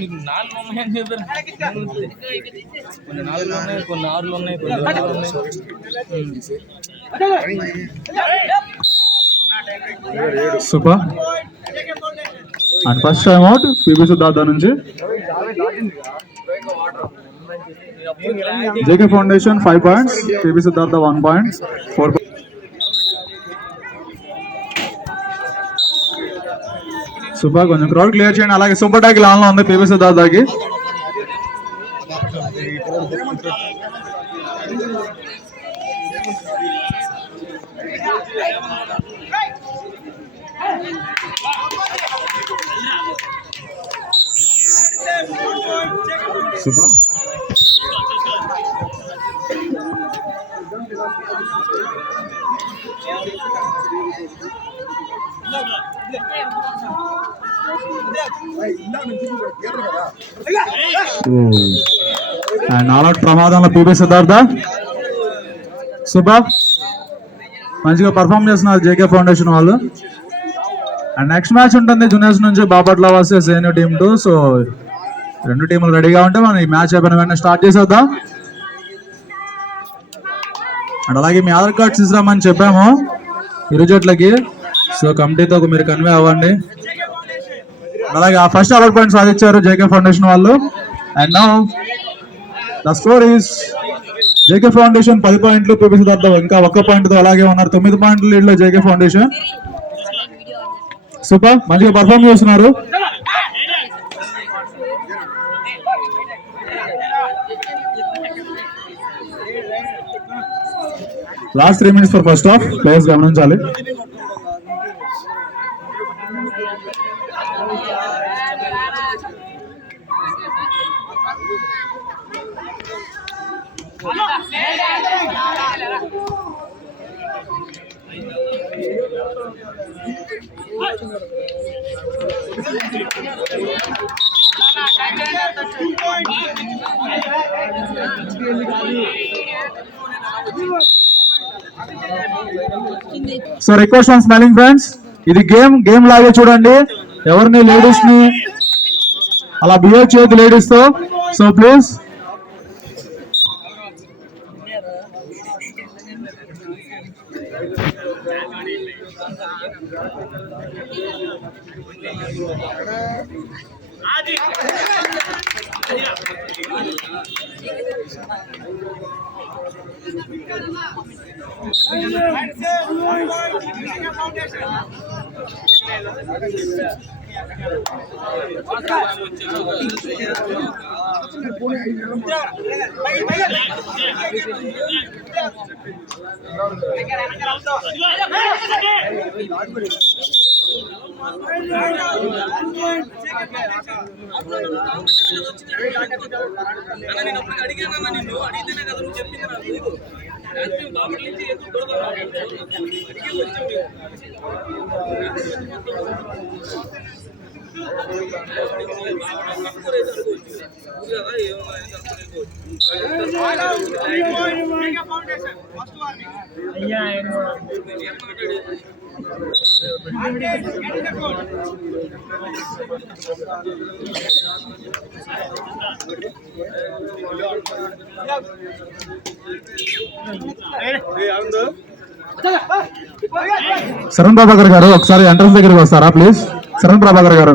మీకు నాలుగు ఉన్నాయని చెప్పారు. కొన్ని నాలుగు ఉన్నాయి, కొన్ని ఆరులు ఉన్నాయి, కొన్ని ఉన్నాయి. Super. And first time out PB Siddhartha నుంచి. JK foundation 5 points, PB Siddhartha 1 point. 4 super. కొంచెం క్రౌడ్ క్లియర్ చేయండి. అలాగే సూపర్ ట్యాకిల్ ఆన్లో ఉంది పిబి సిద్ధార్థకి. సూపర్. అండ్ ఆల్అౌట్ ప్రమాదంలో పిబి సిద్ధార్థ. సూపర్. మంచిగా పర్ఫామ్ చేస్తున్నారు జేకే ఫౌండేషన్ వాళ్ళు. అండ్ నెక్స్ట్ మ్యాచ్ ఉంటుంది జూనియర్స్ నుంచి Bapatla versus ANU team 2. So రెండు టీములు రెడీగా ఉంటే మనం ఈ మ్యాచ్ అయిపోయిన వెంటనే స్టార్ట్ చేసేద్దాం. అండ్ అలాగే మీ ఆధార్ కార్డ్స్ తీసుకురామని చెప్పాము ఇరు జట్లకి. సో కమిటీతో మీరు కన్వే అవ్వండి. అలాగే ఆ ఫస్ట్ అవార్డ్ పాయింట్ సాధించారు జేకే ఫౌండేషన్ వాళ్ళు. And now the score is JK foundation 10 points, PB Siddhartha ఇంకా 1 point తో అలాగే ఉన్నారు. 9 points లీడ్ లో జేకే ఫౌండేషన్. సూపర్. మంచిగా పర్ఫామ్ చేస్తున్నారు. Last 3 minutes for first half. Players గమనించాలి. So request on smiling friends, ఇది గేమ్ లాగే చూడండి. ఎవరిని లేడీస్ ని అలా బిహేవ్ చేయొద్దు లేడీస్ తో. So please. శరణ్ ప్రభాకర్ గారు ఒకసారి ఎంట్రన్స్ దగ్గరికి వస్తారా ప్లీజ్? శరణ్ ప్రభాకర్ గారు.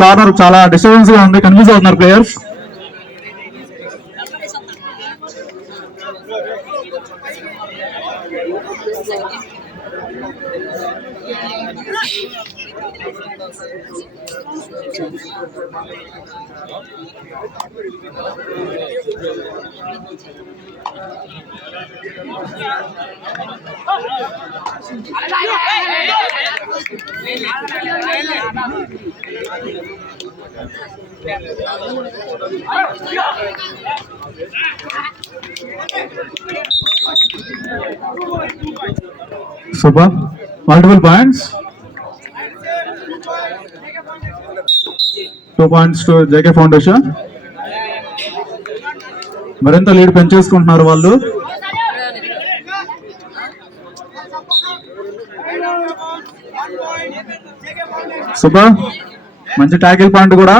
కార్నర్ చాలా డిస్టర్బెన్స్ గా ఉంది, కన్ఫ్యూజ్ అవుతున్నారు players. Super. Multiple points. 2 points to JK Foundation. మరింత లీడ్ పెంచేసుకుంటున్నారు వాళ్ళు. సూపర్, మంచి ట్యాకిల్ పాయింట్ కూడా.